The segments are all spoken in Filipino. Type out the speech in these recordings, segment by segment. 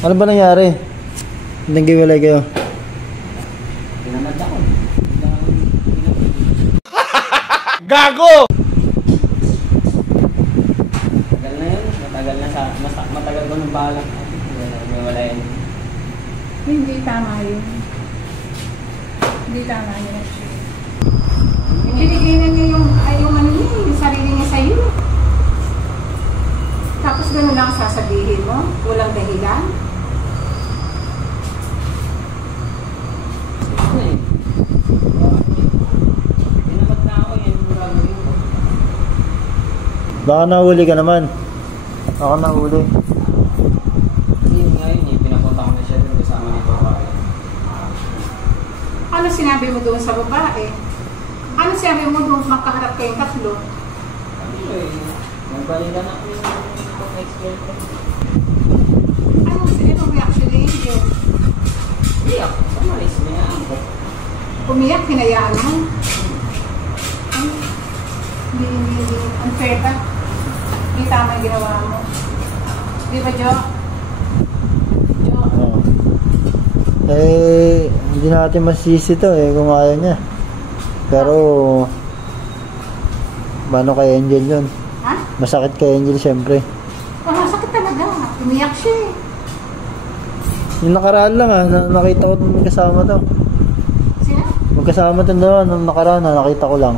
Ano ba nangyari? Naghiwalay kayo? Pinamad ako. Gago! Matagal na yun. Matagal ko ng balak. Wala yun. Hindi tama yun. Hindi tama yun. Pinigilan niya yung ano niya, yung sarili niya sa'yo. Tapos gano'n lang sasabihin mo? Walang dahilan? Pinamad na ako yan. Baka nahuli ka naman. Baka nahuli. Yun nga yun eh. Pinapunta ko na siya dun kasama nito. Ano sinabi mo doon sa babae? Ano sinabi mo doon makaharap kayong tatlo? Ano eh. Nagbalikan ako yung ex-girlfriend. Anong reaction ni Angel? Iyak. Samalis niya ako. Umiyak, hinayaan mo? Hindi. Unfair ba? Hindi tama yung ginawa mo. Di ba, Jo? Oh. Hindi natin masisi to kung ayaw niya. Pero, paano kay Angel yun? Ha? Masakit kay Angel siyempre. Masakit talaga. Umiyak siya eh. Yung nakaraan lang nakita ko magkasama to. Sino? Magkasama to doon, nung nakaraan nakita ko lang.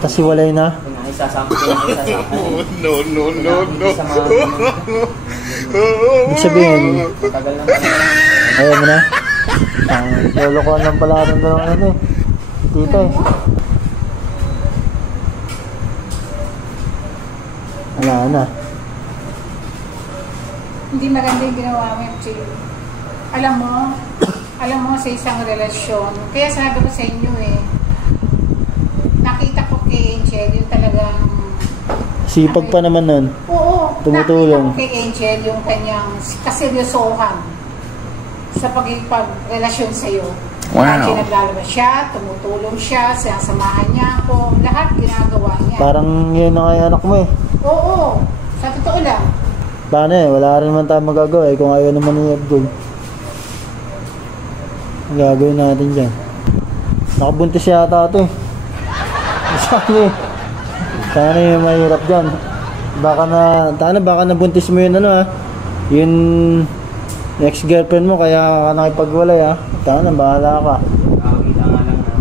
Tapos hiwalay na. Pinakisasama. No. Ibig sabihin, Matagal na pala. ayaw mo na. Lolokohan lang pala natin doon ano eh. Tita eh. Wala na. Hindi maganda yung ginawa mo, Chill. Alam mo sa isang relasyon, kaya sabi ko sa inyo eh, nakita ko kay Angel yung talagang Sipag pa naman nun. oo, Tumutulong. nakita ko kay Angel yung kanyang kaseryosohan sa pagrelasyon sa'yo. Wow. Kasi naglalabas siya, tumutulong siya, sinasamahan niya ako, lahat ginagawa niya. Parang yun na kaya anak mo eh. Oo, sa totoo lang. Paano eh, wala rin naman tayo magagawa eh kung ayaw naman ni Abdul. Ang gagawin natin dyan. Nakabuntis yata ito eh. Sana yung mahirap dyan. Baka nabuntis mo yun yung ex-girlfriend mo kaya ka nakipagwalay Sana bahala ka. Nakakita nga lang na.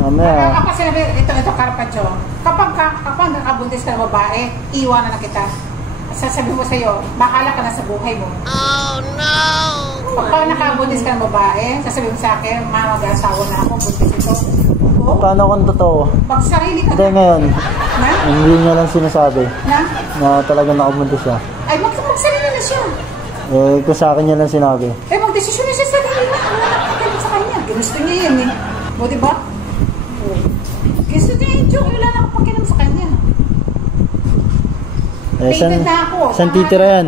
Mamaya. Ako sinabi, ito Carpaccio, kapag nakabuntis ka ng babae, iwanan na kita. Sasabihin mo sa'yo, bahala ka na sa buhay mo. Oh no! Kapag nakabuntis ka ng babae, sasabihin mo sa akin, mag-asawa na ako, buntis ito. Oo. Paano kung totoo? Pag sarili ka Hindi ngayon. na, Hindi niya lang sinasabi na talagang nakabuntis siya. ay magsarili na siya. Kung sa akin niya lang sinabi. Magdesisyon na siya sa sarili na. Wala na pakialam sa kanya. Ginusto niya yan eh. O diba? Gusto niya yung joke, wala na pakialam sa kanya. Dated na ako. Saan titira yan?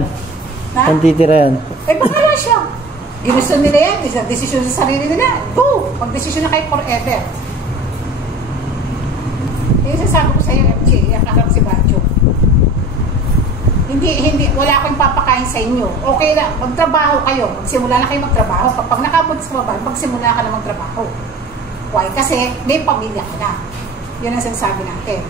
Ha? Saan titira yan? Bahala siya. Ginusto nila yan. Isang desisyon sa sarili nila. Go! Magdesisyon na kayo forever. Yung sasabi ko sa'yo, MJ, yung karap si Bacho. Hindi, wala akong papakain sa inyo. Okay na, magtrabaho kayo. Magsimula na kayo magtrabaho. Kapag nakabuntis ka ba, magsimula ka na magtrabaho. Why? Kasi may pamilya ka na. Yun ang sinasabi natin.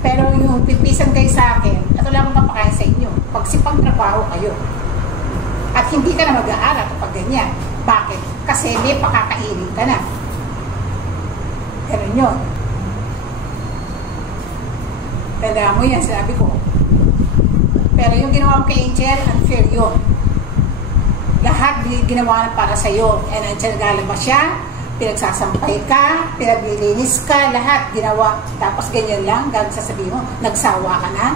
Pero yung pipisan kayo sa akin, at wala akong papakain sa inyo. Pagsipag trabaho kayo. At hindi ka na mag-aaral kapag ganyan. Bakit? Kasi may pakakainin ka na. Ganun yun. Tandaan mo yan, sinabi ko. Pero yung ginawa mo kay Angel, unfair yun. Lahat ginawa na para sa'yo. And Angel, naglalabas siya, pinagsasampay ka, pinaglilinis ka, lahat ginawa. Tapos ganyan lang, sasabihin mo, nagsawa ka na.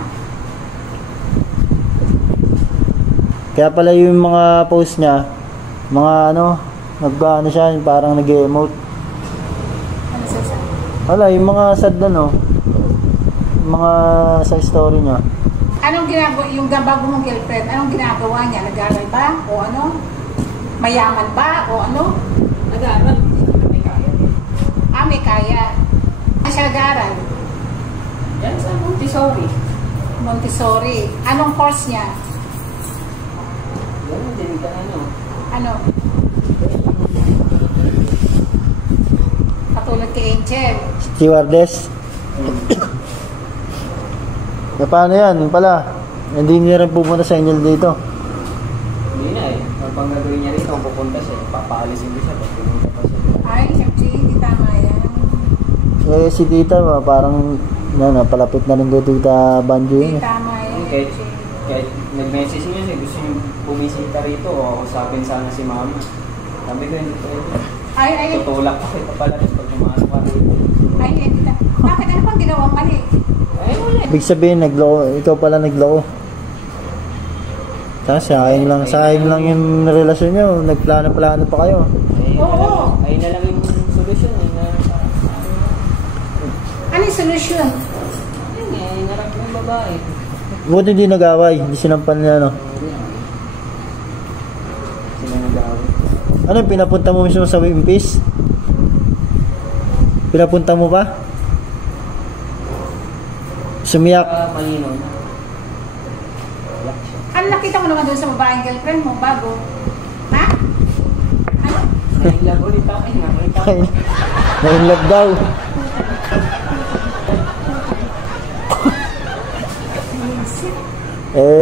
Kaya pala yung mga post niya, mga nag-ano siya, parang nag-emote. Ano sasabi? Wala, yung mga sad mga sa story niya. Anong ginagawa, yung bago mong girlfriend, anong ginagawa niya? Nag-aaral ba? O ano? Mayaman ba? O ano? Nag-aaral. May kaya. May kaya. Ano siya nag-aaral? Yan sa Montessori. Montessori. Anong course niya? Ganun din ka ano. Ano? Katulad kay Angel. Stewardess. Na paano yan pala? Hindi niya rin pupunta sa Angel dito. Hindi na eh. Pag gagawin niya rin, kung pupunta siya, papaalisin ko siya, pag pupunta pa siya. Ay, FG, hindi tama yan. Eh si tita parang palapit na rin kay tita Banjo Hindi yun eh. tama yan, Kahit, FG. kahit nag-message niya siya, gusto niya bumisita rito o usapin sana si mama. Sabi ko, hindi pwede. Ay, Tutulak ako ito pala pag pumasok ka rito. ay, hindi ta. Bakit ano pang ginawa mali? Ay, wala. Ibig sabihin ikaw pala nagloko. Sayang lang yung relasyon nyo. Nagplano-plano pa kayo. Oo. Ayun na lang yung solusyon. Ano yung solusyon? Ayun eh, narap yung babae. Buti hindi nag-away. Hindi sinampan niya ano. Sila nag-away. Ano pinapunta mo mismo sa Wimpis? Pinapunta mo pa? Sumiyak. Malinaw na. Wala siya. Ano nakita mo naman doon sa babaeng girlfriend mo bago? Ha? Ano? Nailag ulit ako. Ay, nakita ko. Na-inlove daw.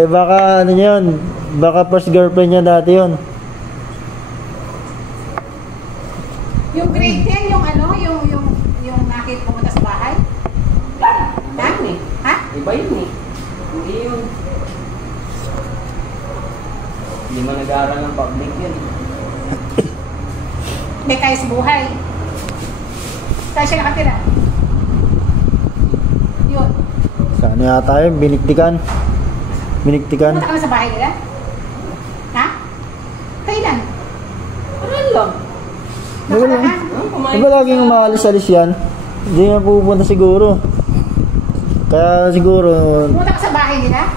Baka ano yun? Baka first girlfriend niya dati yun. Yung grade 10, yung ano, yung nakita pumunta sa bahay? Iba yun eh. Ha? Iba yun eh. Hindi yun. Hindi mo nag-aaral ng public yun. May kaya sa buhay. Saan siya nakatira? Yun. Saan yata yun? Biniktikan. Pumunta ka na sa bahay nila? Ha? Kailan? Aral lang. Wala. Nakaraan? Diba laging umaalis-alis yan? Hindi na pupunta siguro. Kaya siguro Pumunta ka sa bahay nila?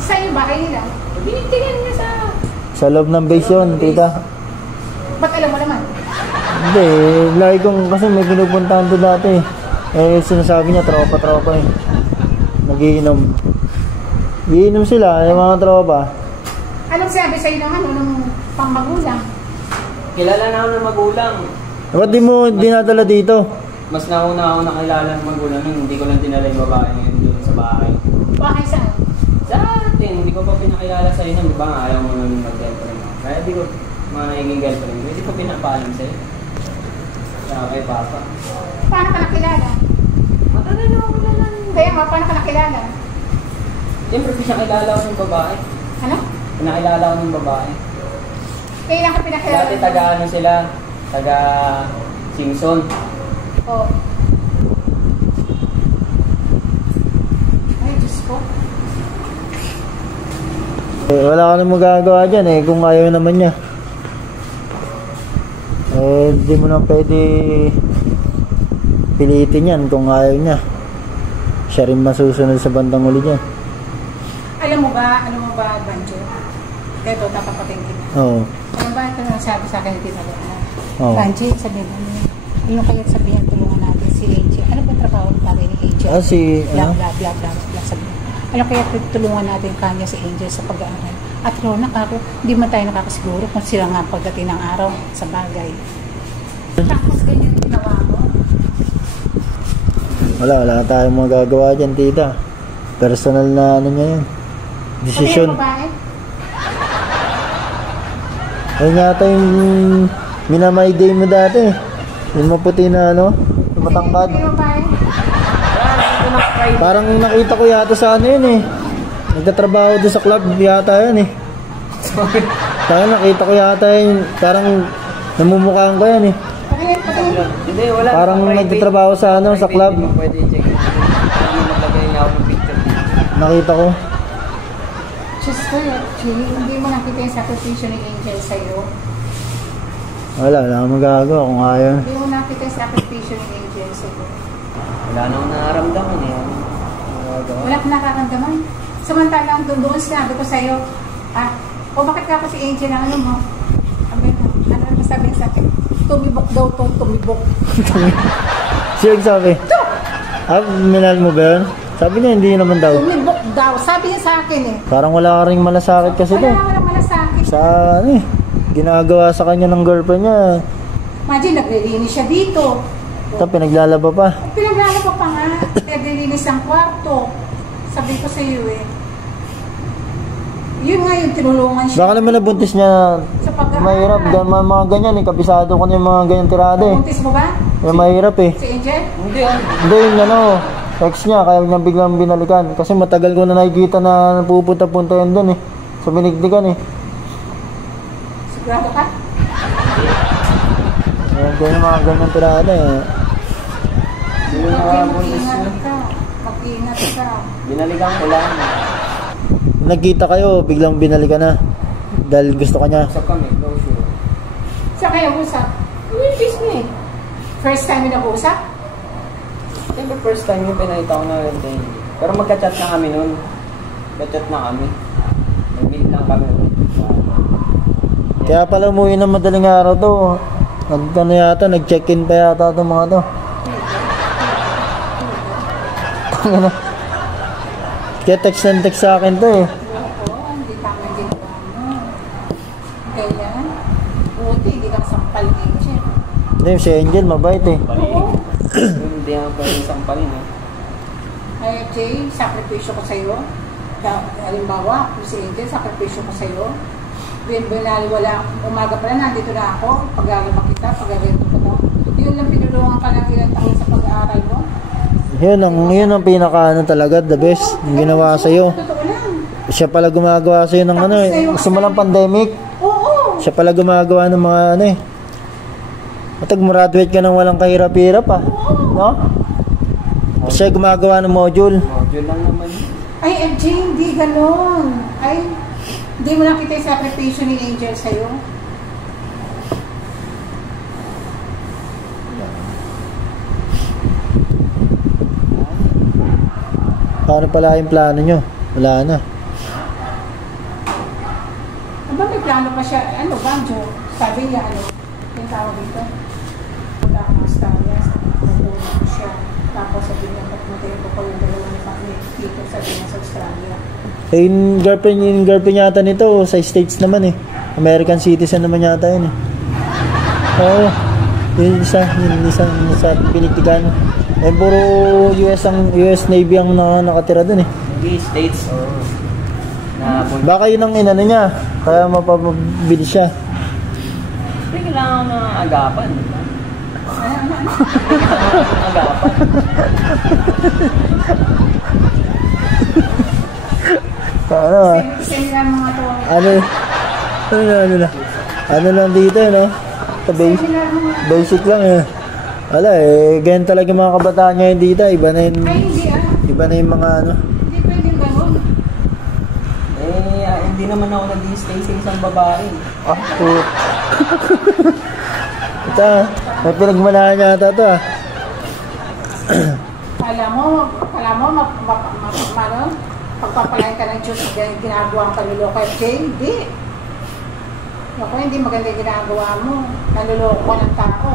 Saan yung bahay nila? Binigtigan niya sa loob ng base yun, tita. Ba't alam mo naman? Hindi, lagi kong kasi may pinupuntahan doon dati. Sinasabi niya tropa eh. Nagiinom. Giinom sila, yung mga tropa. Anong sabi sa'yo ng ano, nung pangmagulang? Kilala na ako ng magulang. Ba't di mo dinadala dito? Mas nauna ako nakilala ng magulang nung hindi ko lang dinala yung babae ngayon doon sa bahay. Bakit saan? Sa atin, hindi ko pa pinakilala sa'yo nang diba nga ayaw mo nang mag-girlfriend ako. Kaya di ko mga naging girlfriend, hindi ko pinapaalam sa'yo. Kaya kay Papa. Paano ka nakilala? Matagal na ako kilala. Kaya nga, paano ka nakilala? Siyempre, pinakilala ko ng babae. Ano? Pinakilala ko ng babae. Kailan ka pinakilala? Dati taga ano sila, taga Simpson. Oo. Ay, Diyos ko. Wala ka nang magagawa dyan eh, kung ayaw naman niya. Di mo na pwede pilitin yan kung ayaw niya. Siya rin masusunod sa bandang uli dyan. Alam mo ba, Banjo? Kaya ito, tapapating kita. Oo. Alam ba, ito na sabi sa akin ni Tita Luna? Oo. Banjo, sabihin mo niya. Ano kaya sabihin, tulungan natin si AJ. Ano ba trabaho ng tatay ni AJ? Si, Blah, blah, blah, blah, blah, sabihin. Ano kaya tulungan natin kanya si Angel sa pag-aaral? At Rona, hindi man tayo nakakasiguro kung sila nga pagdating ng araw sa bagay. Tapos ganyan ginawa mo. wala tayong magagawa dyan, tita. Personal na ano niya yun. Desisyon. Ano babae? Ayun yata yung minamay day mo dati. Yung maputi na ano, yung matangkad. Ano babae? Parang nakita ko yata sa ano yun eh. Nagtatrabaho doon sa club yata yun eh. Parang nakita ko yata yun. Parang namumukhaan ko yan eh. Patingin. Hindi, wala. Parang nagtatrabaho sa ano, sa club. Hindi mo pwede i-check. Hindi naglagay niya ako ng picture. Nakita ko. Diyos ko, hindi mo nakita yung sakripisyo ni Angel sa'yo. Wala akong magagawa kung ayaw. Hindi mo nakita yung sakripisyo ni Angel sa'yo. Wala na akong nararamdaman eh. Wala kang nakaramdaman. Samantalang doon sinabi ko sa'yo, bakit ka pa si Angel ang ano mo? Ano naman sabi sa akin? Tumibok daw to, tumibok. Siya sabi. Minahal mo ba yun? Sabi niya hindi naman daw. Tumibok daw. Sabi niya sa akin eh. Parang wala ka ring malasakit kasi to. Wala malasakit. Sa ano eh, ginagawa sa kanya ng girlfriend niya. Imagine, naglilinis siya dito. Ito, pinaglalaba pa. Pinaglalaba pa nga. Naglilinis ang kwarto. Sabi ko sa iyo eh. Yun nga yung tinulungan siya. Baka naman nabuntis niya. Sa pag-aaral. Mahirap, mga ganyan eh. Kabisado ko na yung mga ganyan tirada eh. Buntis mo ba? Yung mahirap eh. Si Angel? Hindi ah. Hindi yun ano, ex niya, kaya niya biglang binalikan. Kasi matagal ko na nakikita na pupunta-punta yun dun eh. Sa binigdigan eh. Sigurado ka? Ganyan mga ganyan tirada eh. Hindi mo nakabuntis Mag-ingat yun. ka. Mag-ingat ka. Binalikan ko lang. Nagkita kayo, biglang binalikan na. Dahil gusto ka niya. Usap kami, closure. Siya kayo usap. Kiss me. First time yung nag-usap? Siyempre first time yung pinakita ko na rin. Pero magka-chat na kami nun. Magka-chat na kami. Nag-meet lang kami. Kaya pala umuwi ng madaling araw to. Nag-ano yata, nag-check-in pa yata itong mga to. Kaya text and text sa akin to eh. Oo, hindi tama yung ginawa mo. Ganyan. Buti, hindi ka sampal ni Angel. Hindi, si Angel mabait eh. Oo. Hindi ako pwede sampalin eh. Ay, Jay, sakripisyo ko sa'yo. Halimbawa, kung si Angel, sakripisyo ko sa'yo. Binaliwala, umaga pa na, nandito na ako. Pag-aaral kita, pag-aaral ko na. Yun lang pinulungan ka ng ilang taon sa pag-aaral mo. Yun ang pinaka ano talaga, the best. Yung ginawa sa'yo. Totoo lang. Siya pala gumagawa sa'yo ng ano eh. Gusto mo lang pandemic. Oo. Siya pala gumagawa ng mga ano eh. At graduate ka ng walang kahirap-hirap ah. No? Siya gumagawa ng module. Module lang naman. Ay, Jay, hindi ganon. Ay, hindi mo nakita yung sakripisyo ni Angel sa'yo. Paano pala yung plano nyo? Wala na. Aba, may plano pa siya. Ano ba, Jo? Sabi niya, ano, yung tawag dito. Wala kang Australia. Nagulong siya. Tapos sabi niya, patmatay ko ko yung dalawa ni Pami. Dito sabi niya sa Australia. Eh, yung girlfriend yata nito, sa States naman eh. American citizen naman yata yun eh. Oo. Yung isa piniktikan. Eh, puro US Navy ang nakatira dun eh. Hindi, States or Baka yun ang inano niya, kaya mapapabili siya. Hindi kailangan ng agapan. Agapan. Ano ah? Same lang mga to. Ano lang dito no? Basic lang eh. Wala eh, ganyan talaga mga kabataan ngayon dito. Iba na yung, Ay, hindi ah. iba na yung mga ano. Hindi pwedeng ganun. Hindi naman ako nag-stay sa isang babae. Ah, put. Ito, may pinagmanahan yata ito ah. Kala mo, pagpapalain ka ng Diyos na ginagawa ang kaluloko. Hindi. Ako, hindi maganda yung ginagawa mo. Naluloko ka ng tao.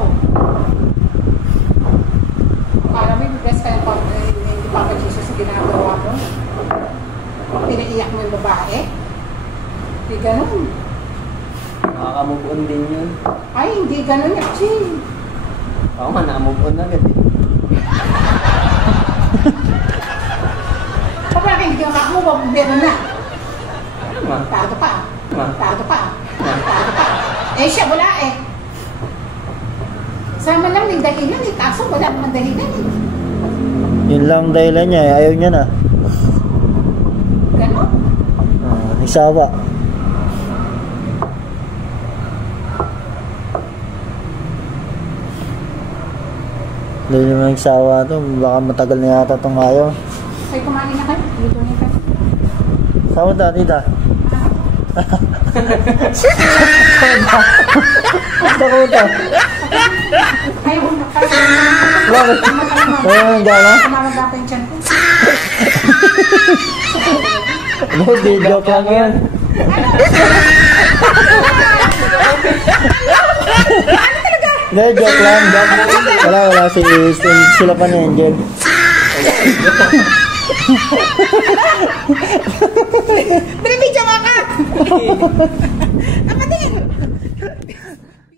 Para may bless ka ng Papa Jesus sa ginagawa mo. Pinaiyak mo yung babae. Hindi ganun. Nakaka-move on din yun. Ay, hindi ganun yan, Jay. Ako nga, na-move on agad eh. Kapag hindi ka makakuha, meron na. Ano nga? Tato pa. Eh, siya wala eh. Sama lang may dahilan eh. Kaso wala naman dahilan eh. Yun lang dahilan niya eh, ayaw niya na. Ganon. Nagsawa. Hindi naman nagsawa to, baka matagal na yata itong ayaw. Ay, kumain na kayo. Luto niya kayo. Sama ta, tita. Takuta. Ay, una ka. Bakit? Ayun, gala? Tumawag ako yung tiyan ko. Hindi, joke lang yan. Hindi, joke lang. Wala, sila pa ni Angel. Binibidyo ka! Dapat